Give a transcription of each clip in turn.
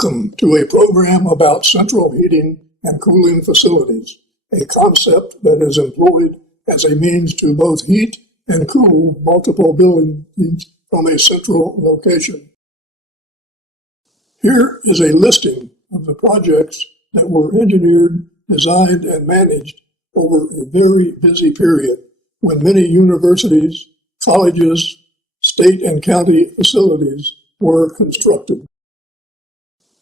Welcome to a program about central heating and cooling facilities, a concept that is employed as a means to both heat and cool multiple buildings from a central location. Here is a listing of the projects that were engineered, designed, and managed over a very busy period when many universities, colleges, state and county facilities were constructed.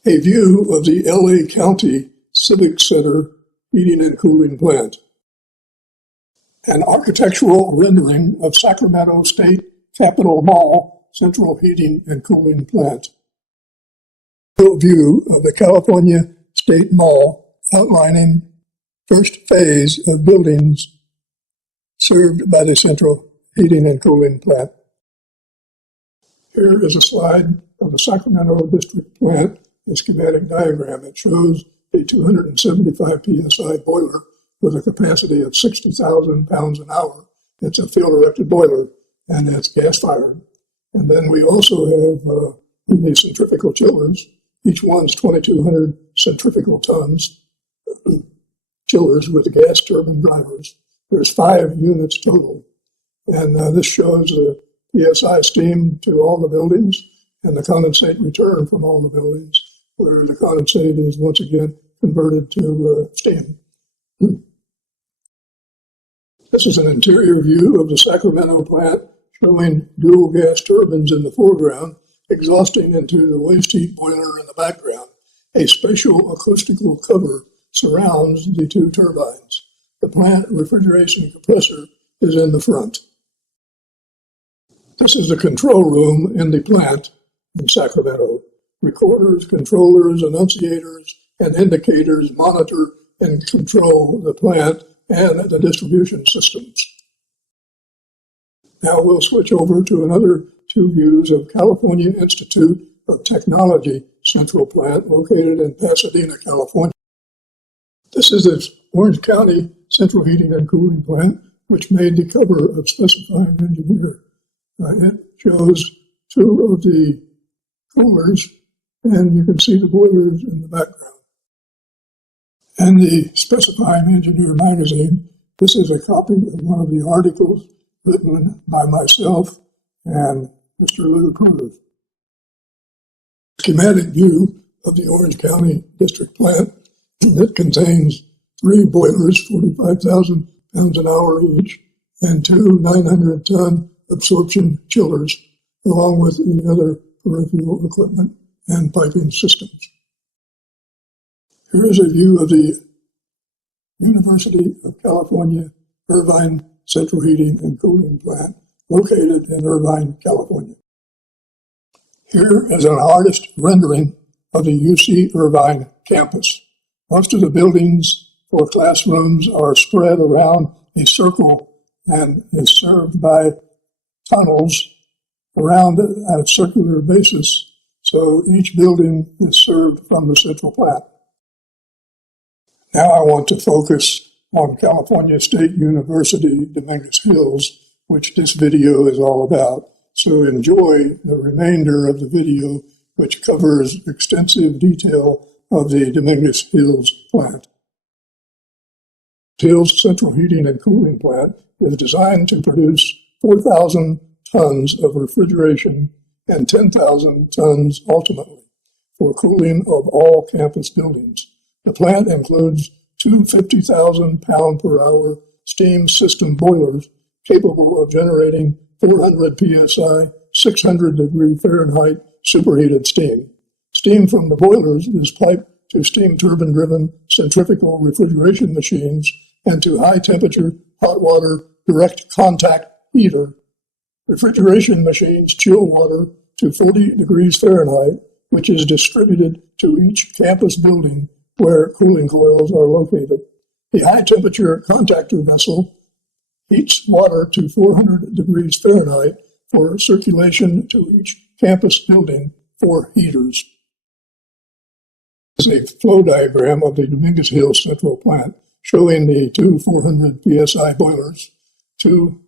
A view of the LA County Civic Center heating and cooling plant. An architectural rendering of Sacramento State Capitol Mall central heating and cooling plant. A view of the California State Mall outlining first phase of buildings served by the central heating and cooling plant. Here is a slide of the Sacramento District plant, a schematic diagram. It shows a 275 psi boiler with a capacity of 60,000 pounds an hour. It's a field-erected boiler, and it's gas-fired. And then we also have the centrifugal chillers. Each one's 2,200 centrifugal tons chillers with gas turbine drivers. There's 5 units total. And this shows the PSI steam to all the buildings and the condensate return from all the buildings, where the condensate is once again converted to steam. This is an interior view of the Sacramento plant showing dual gas turbines in the foreground, exhausting into the waste heat boiler in the background. A special acoustical cover surrounds the 2 turbines. The plant refrigeration compressor is in the front. This is the control room in the plant in Sacramento. Recorders, controllers, annunciators, and indicators monitor and control the plant and the distribution systems. Now we'll switch over to another 2 views of California Institute of Technology Central Plant located in Pasadena, California. This is the Orange County Central Heating and Cooling Plant, which made the cover of Specifying Engineer. It shows 2 of the coolers, and you can see the boilers in the background. And the Specifying Engineer magazine, this is a copy of one of the articles written by myself and Mr. Lou Cruz. Schematic view of the Orange County District plant that contains 3 boilers, 45,000 pounds an hour each, and 2 900-ton absorption chillers, along with the other peripheral equipment and piping systems. Here is a view of the University of California Irvine Central Heating and Cooling Plant, located in Irvine, California. Here is an artist rendering of the UC Irvine campus. Most of the buildings for classrooms are spread around a circle and is served by tunnels around a circular basis, so each building is served from the central plant. Now I want to focus on California State University, Dominguez Hills, which this video is all about. So enjoy the remainder of the video, which covers extensive detail of the Dominguez Hills plant. Hills Central Heating and Cooling Plant is designed to produce 4,000 tons of refrigeration and 10,000 tons ultimately for cooling of all campus buildings. The plant includes 2 50,000 pound per hour steam system boilers capable of generating 400 psi, 600 degree Fahrenheit superheated steam. Steam from the boilers is piped to steam turbine driven centrifugal refrigeration machines and to high temperature hot water direct contact heater. Refrigeration machines chill water to 40 degrees Fahrenheit, which is distributed to each campus building where cooling coils are located. The high-temperature contactor vessel heats water to 400 degrees Fahrenheit for circulation to each campus building for heaters. This is a flow diagram of the Dominguez Hills Central Plant showing the 2 400 psi boilers, 2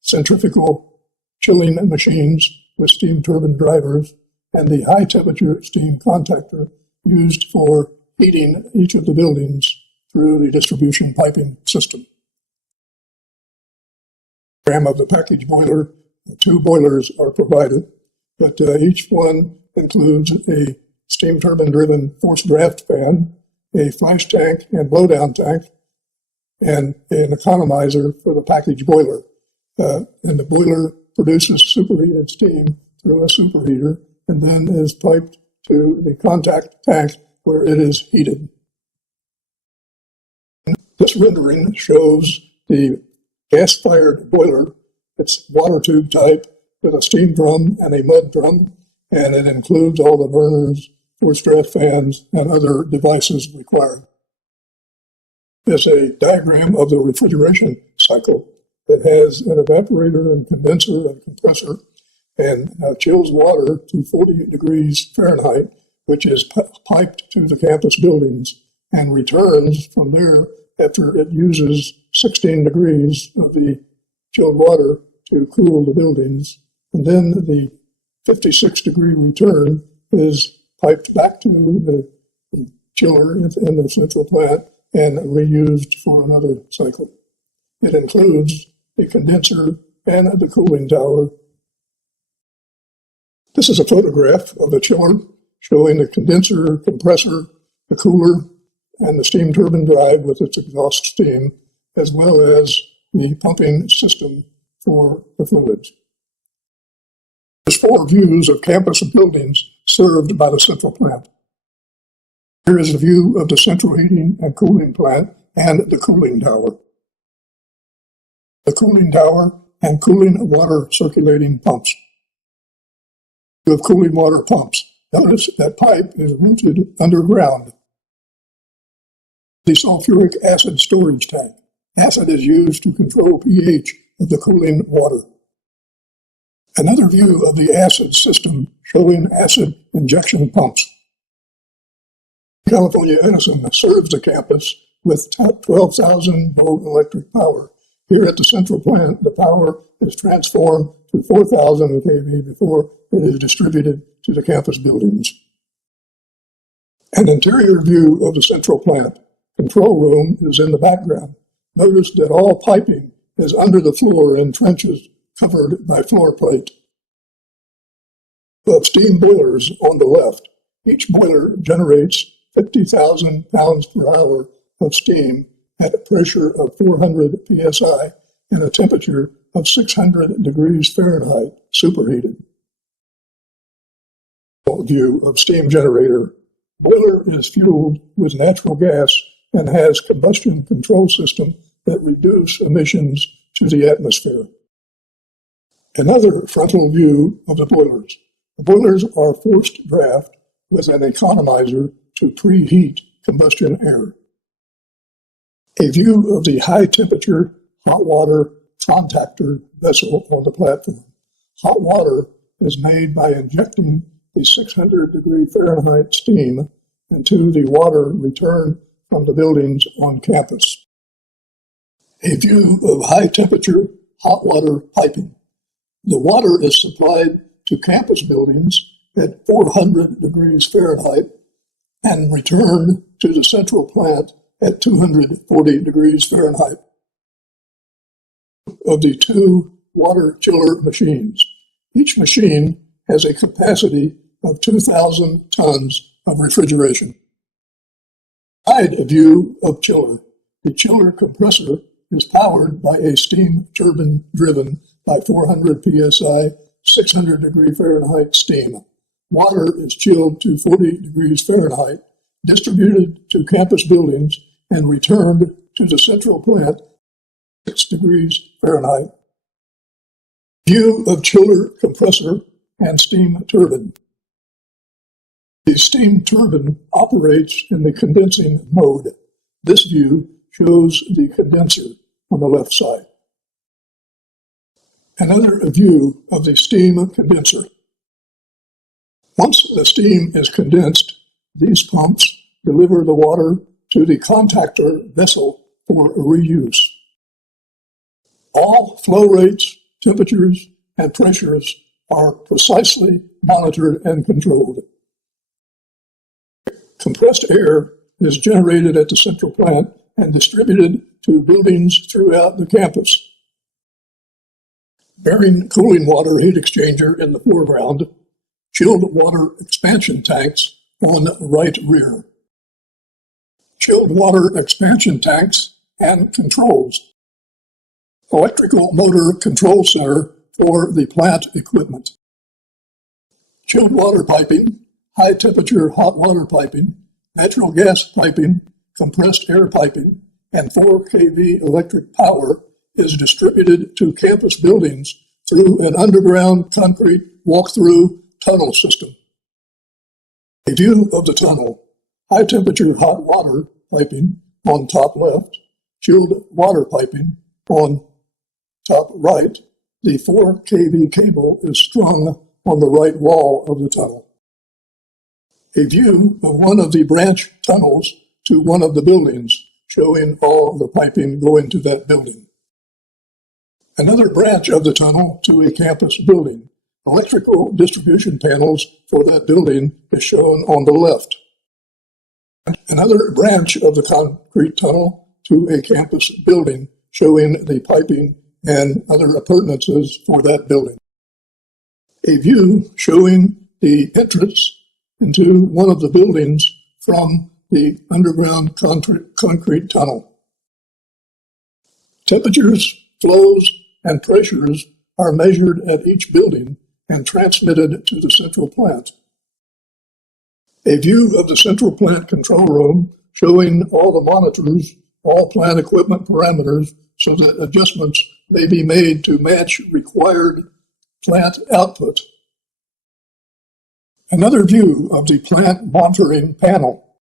centrifugal chilling machines with steam turbine drivers, and the high-temperature steam contactor used for heating each of the buildings through the distribution piping system. Of the package boiler, 2 boilers are provided, but each one includes a steam turbine-driven forced draft fan, a flash tank and blowdown tank, and an economizer for the package boiler. And the boiler produces superheated steam through a superheater and then is piped to the contact tank where it is heated. This rendering shows the gas-fired boiler. It's water tube type with a steam drum and a mud drum, and it includes all the burners, forced draft fans, and other devices required. There's a diagram of the refrigeration cycle that has an evaporator and condenser and compressor and chills water to 40 degrees Fahrenheit, which is piped to the campus buildings and returns from there after it uses 16 degrees of the chilled water to cool the buildings. And then the 56-degree return is piped back to the chiller in the central plant and reused for another cycle. It includes the condenser and the cooling tower. This is a photograph of the chiller showing the condenser, compressor, the cooler, and the steam turbine drive with its exhaust steam, as well as the pumping system for the fluids. There's 4 views of campus buildings served by the central plant. Here is a view of the central heating and cooling plant and the cooling tower. The cooling tower and cooling water circulating pumps. Of cooling water pumps. Notice that pipe is rooted underground. The sulfuric acid storage tank. Acid is used to control pH of the cooling water. Another view of the acid system showing acid injection pumps. California Edison serves the campus with 12,000 volt electric power. Here at the central plant, the power is transformed to 4,000 kV before it is distributed to the campus buildings. An interior view of the central plant. Control room is in the background. Notice that all piping is under the floor in trenches covered by floor plate. Of steam boilers on the left, each boiler generates 50,000 pounds per hour of steam at a pressure of 400 psi and a temperature of 600 degrees Fahrenheit, superheated. View of steam generator. Boiler is fueled with natural gas and has combustion control system that reduce emissions to the atmosphere. Another frontal view of the boilers. The boilers are forced draft with an economizer to preheat combustion air. A view of the high-temperature hot water contactor vessel on the platform. Hot water is made by injecting the 600 degree Fahrenheit steam into the water returned from the buildings on campus. A view of high-temperature hot water piping. The water is supplied to campus buildings at 400 degrees Fahrenheit and returned to the central plant at 240 degrees Fahrenheit. Of the 2 water chiller machines. Each machine has a capacity of 2,000 tons of refrigeration. Side view of chiller. The chiller compressor is powered by a steam turbine driven by 400 psi, 600 degree Fahrenheit steam. Water is chilled to 40 degrees Fahrenheit, distributed to campus buildings, and returned to the central plant 6 degrees Fahrenheit. View of chiller compressor and steam turbine. The steam turbine operates in the condensing mode. This view shows the condenser on the left side. Another view of the steam condenser. Once the steam is condensed, these pumps deliver the water to the contactor vessel for reuse. All flow rates, temperatures, and pressures are precisely monitored and controlled. Compressed air is generated at the central plant and distributed to buildings throughout the campus. Bearing cooling water heat exchanger in the foreground, chilled water expansion tanks on the right rear. Chilled water expansion tanks and controls. Electrical motor control center for the plant equipment. Chilled water piping, high temperature hot water piping, natural gas piping, compressed air piping, and 4 kV electric power is distributed to campus buildings through an underground concrete walk-through tunnel system. A view of the tunnel. High temperature hot water piping on top left, chilled water piping on top right. The 4 kV cable is strung on the right wall of the tunnel. A view of one of the branch tunnels to one of the buildings, showing all the piping going to that building. Another branch of the tunnel to a campus building. Electrical distribution panels for that building is shown on the left. Another branch of the concrete tunnel to a campus building, showing the piping and other appurtenances for that building. A view showing the entrance into one of the buildings from the underground concrete tunnel. Temperatures, flows, and pressures are measured at each building and transmitted to the central plant. A view of the central plant control room showing all the monitors, all plant equipment parameters, so that adjustments may be made to match required plant output. Another view of the plant monitoring panel.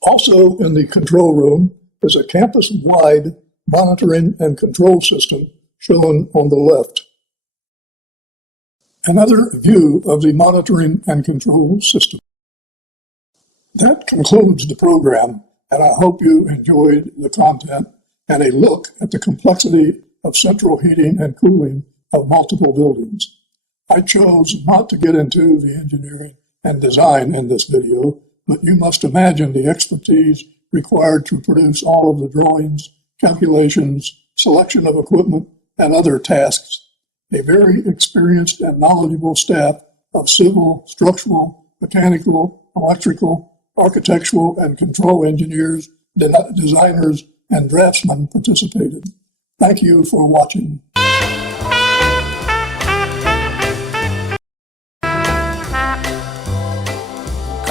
Also in the control room is a campus-wide monitoring and control system shown on the left. Another view of the monitoring and control system. That concludes the program, and I hope you enjoyed the content and a look at the complexity of central heating and cooling of multiple buildings. I chose not to get into the engineering and design in this video, but you must imagine the expertise required to produce all of the drawings, calculations, selection of equipment, and other tasks. A very experienced and knowledgeable staff of civil, structural, mechanical, electrical, architectural, and control engineers, designers, and draftsmen participated. Thank you for watching.